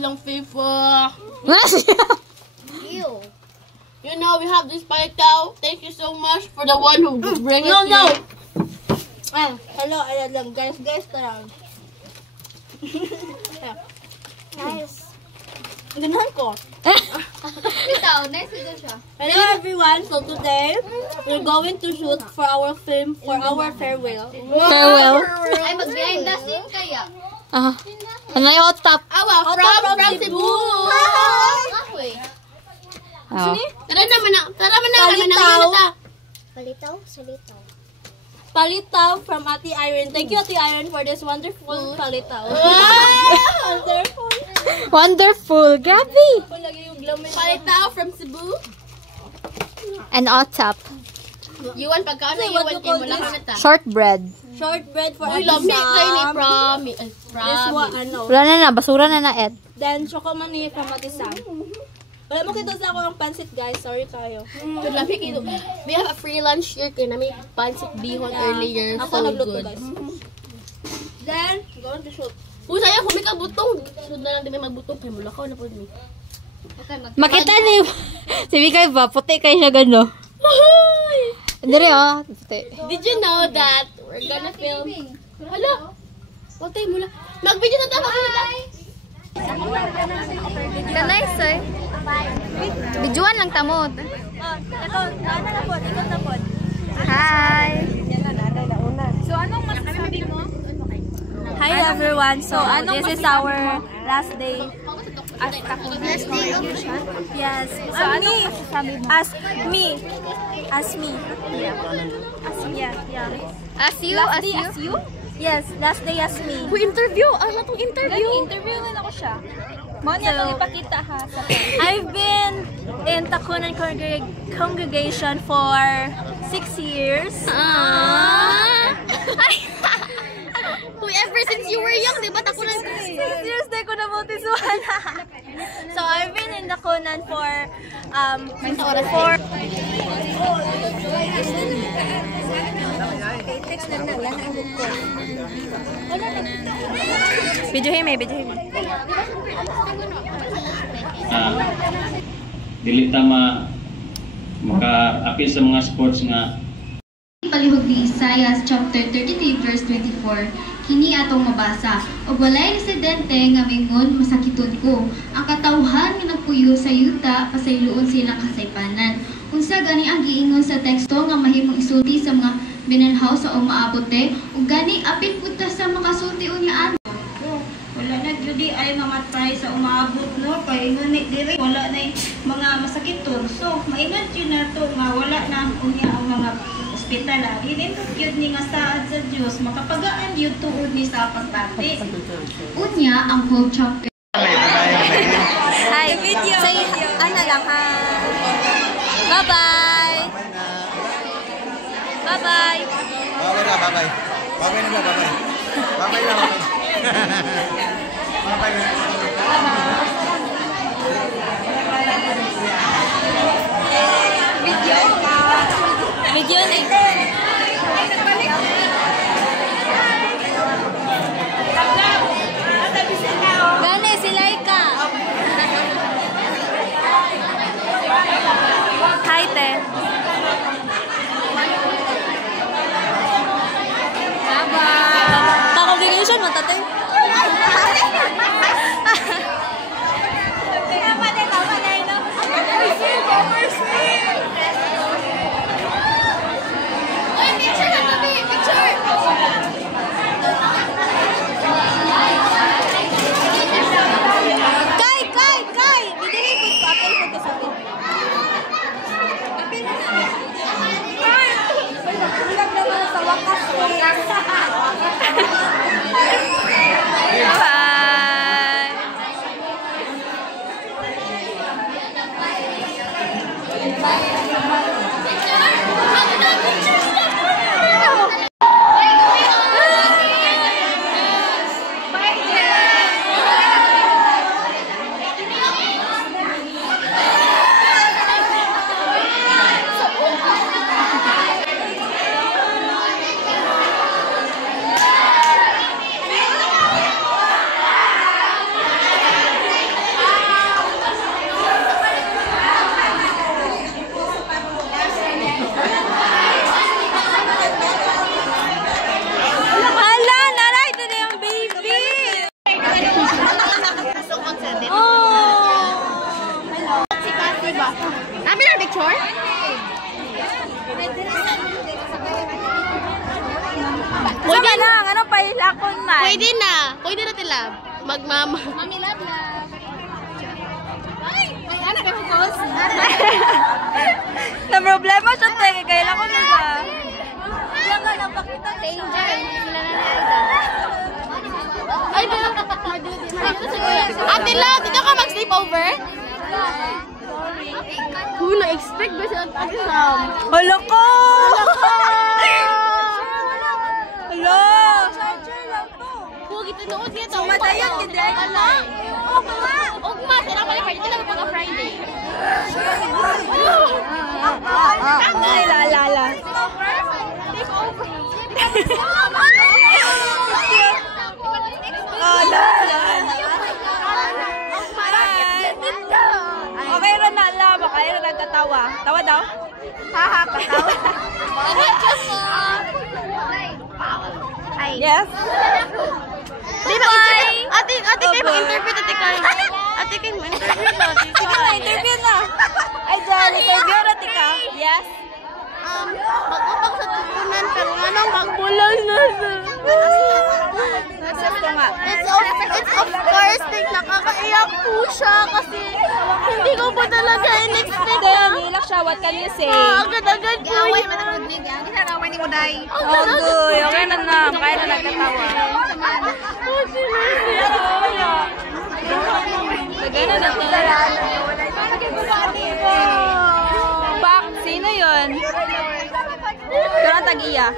lang FIFA. Ew. You know, we have this palitaw. Thank you so much for the one who bring it No. here. Hello, ayan lang. Guys, tarang. Nice. Ganahan ko. Ito, nice din siya. Hello everyone, so today, we're going to shoot for our film, for our farewell. Farewell. Ay, mag-behind the scene kaya. Ano yung hot top? Awa, from Cebu. Ako eh. Oh. Tara naman na. Palitaw? Salitaw. Palitaw from Ate Irene. Thank you, Ate Irene, for this wonderful palitaw. Wonderful. Wonderful. Grabe. Palitaw from Cebu. And hot top. Yuan pagkano, yuan kayo mo lang kita. Shortbread. Shortbread for Uy, Ate lami kayo ni Sam. Promise. This one, ano. Wala na, basura na na, Ed. Then, Chocomani from Ate Sam. Wala mo kita sa ako ng pansit, guys. Sorry kayo. Lami kayo. We have a free lunch here kaya namin pancit bihon earlier. Ako So nagluto, good. guys. Then, going to shoot. Kung sayang, kung may kabutong. Sunod na lang din may magbutong. Kaya mula ka na po ni. Okay, Makita ni si Mikay ba? Puti kayo siya gano. Hindi oh. Puti. Did you know that we're gonna film? Hala! Huwag tayo mula. Mag-video na tayo. Kanay, soy. Bijuan lang tamod. Ikaw na po. Hi. Hi everyone. So, this is our last day. Last day of the shot? Yes. So, Ask me. Yeah. As you, Last day as you? Yes, last day as me. Who interview? Ano itong interview? Interviewin ako siya. Ipakita ha. I've been in Takunan congregation for 6 years. Ever since you were young, di ba? Ako lang. 6 years na ko nabutisuhan. So I've been in Takunan for 4. Video him. Dili ta maka-apil sa mga sports nga Palihog ni Isaiah chapter 33 verse 24. Kini atong mabasa. Og walay residente nga mingon masakiton ko. Ang katawhan nga nagpuyo sa yuta pasayloon silang kasaypanan. Unsa gani ang giingon sa teksto nga mahimong isulti sa mga binanhaw sa umaabote ug gani apil puta sa makasulti unya Wala na judi ay mamatay sa umaabot no kay ngani diri wala na mga masakiton. So maingat yun na to nga wala na unya ang mga ospital. Dili gyud ni nga saad sa Dios makapagaan yun tuod ni sa pagpati. Unya ang whole chapter. Hi, video. Say ano lang ha. Bye-bye. Bye-bye. Bye-bye. Video ni. Gani si Laika. Hi te. Bye-bye. Congregation mo tate. Sa wakas ko. Lab. Magmama. Mami Lab na. Ay, anak kayo post. Na problema siya tayo. Kailan ko nila. Kaya nga, napakita danger. Ay, Ate Lab, dito ka mag-sleepover? Kung na-expect ba siya Ate Sam? Hala ko! Hala! Huwag ito noon niya ito. Madayan, hindi. Hala. Ugma, sila pala Friday. Ito lang pagka Friday. Ay, lala. Take over. Okay, Ronala. Baka yun nagkatawa. Tawa daw? Haha, katawa. Yes? Di ba, ate kayo mag-interview, ate kayo. Ate kayo mag-interview na, ate kayo. Interview na. Ay, dyan. Interview na, tika. Yes? Mag-upang sa tutunan, pero anong magbulang na sa... Ito nga. It's of course, nakakaiyak po siya kasi hindi ko po talaga in-expect na. Nilak siya. What can you say? Agad-agad po yun. Oh, good. Okay na na. Kaya na nagkatawa. Nagana na ito. Pak, sino yun? Ito na tag-iya.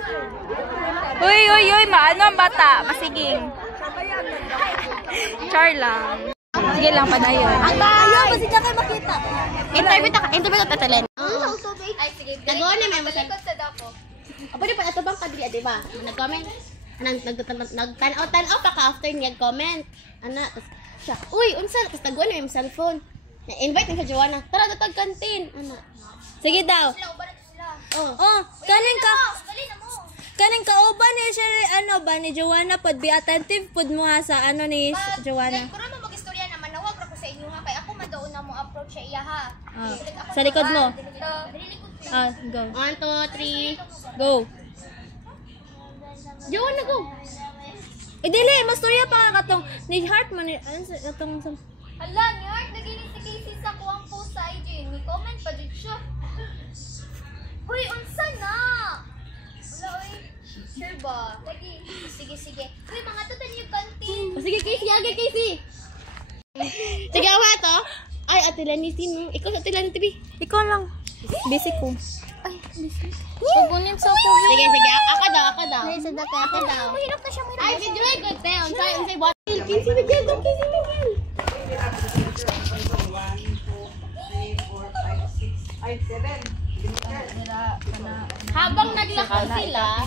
Uy, maano ang bata? Masiging. Char lang. Sige lang, padayon. Ang bayo, kasi ka kayo makita. Interview ta talen. Ay, sige. Nagawa na may masal. Likod sa dako. Pwede pa ito bang kadiri, di ba? Nag-comment. Nagtanaw pa ka after niya comment. Ana, siya. Uy, unsa? Tapos nagawa na may cellphone. Na-invite na sa Joanna. Tara, datag kantin. Ana. Sige daw. Oh, kaning kauban ni siya ni Joanna pod be attentive pod mo ha sa ni Joanna. Kung naman mag-istorya naman, nawag ra ko sa inyo ha. Kaya ako man daw na mo approach sa iya ha. Sa likod mo. Go. 1, 2, 3. Go. Joanna, go. Dili, mastorya pa nga katong ni heart man katong Hala, New York, naginis si Casey sa kuwang post sa IG. Ni comment pa dito siya. Uy, unsa na? Wala, uy. Sure ba? Sige. Uy, mga tutan yung kantin. Sige, Casey. Casey. Sige, awa to. Ay, Ate Lani, sino? Ikaw sa Ate Lani, TV. ikaw lang. Busy ko. Pugunin sa pugo. Sige. Ako daw. Sa dati, ako daw. Mahirap na siya, Ay, video ay good te. Unsay bot. Casey Miguel. Habang naglakaw sila,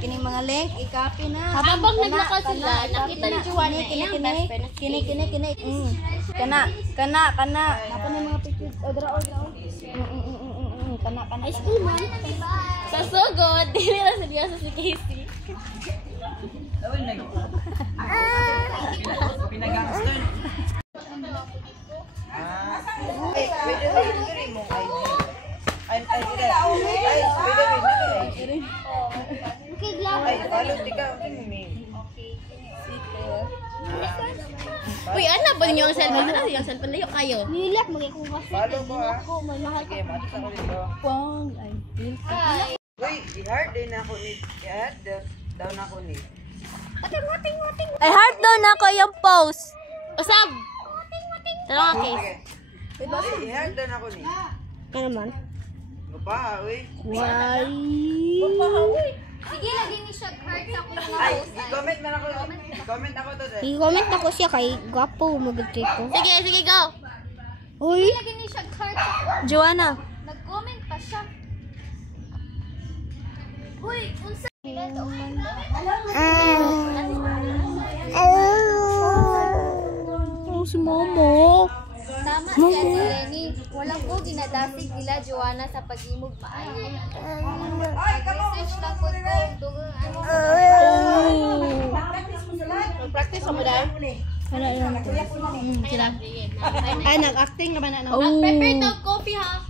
Kining mga link, i-copy na. habang naglakaw sila, nakita ni Joanna yung best friend. Kini. Kana. Napa na mga pictures. Odra. Kana. High school man. Sa sugod, dili na seryoso si Casey. Uy, ano ba ninyo ang cellphone? Ano yung cellphone na yun kayo? Nilak, magkikuha siya. Ako, may mahal ka. Uy, i-hard din ako ni. I-hard down ako ni. Ay, heart daw na ko yung post. Usab! Talong ka, Case. Uy, i-hard down ako ni. Ano man? Gapa, uy. Sige, lagi ni siya heart sa kuwang Ay, post. i-comment man ako. Comment ako to. I-comment ako siya kay Gwapo mag-trip ko. Sige, go! Uy! Lagi ni siya heart sa kuwang. Joanna. Nag-comment pa siya. Uy, unsa? Si Momo. Tama si Ate Lenny. Walang ko ginadasig nila Joanna sa pag-imog maayo. Research lang po ko. Practice mo dahil? Ano yun? Sila. Ay, nag-acting naman na. Prepare to coffee ha.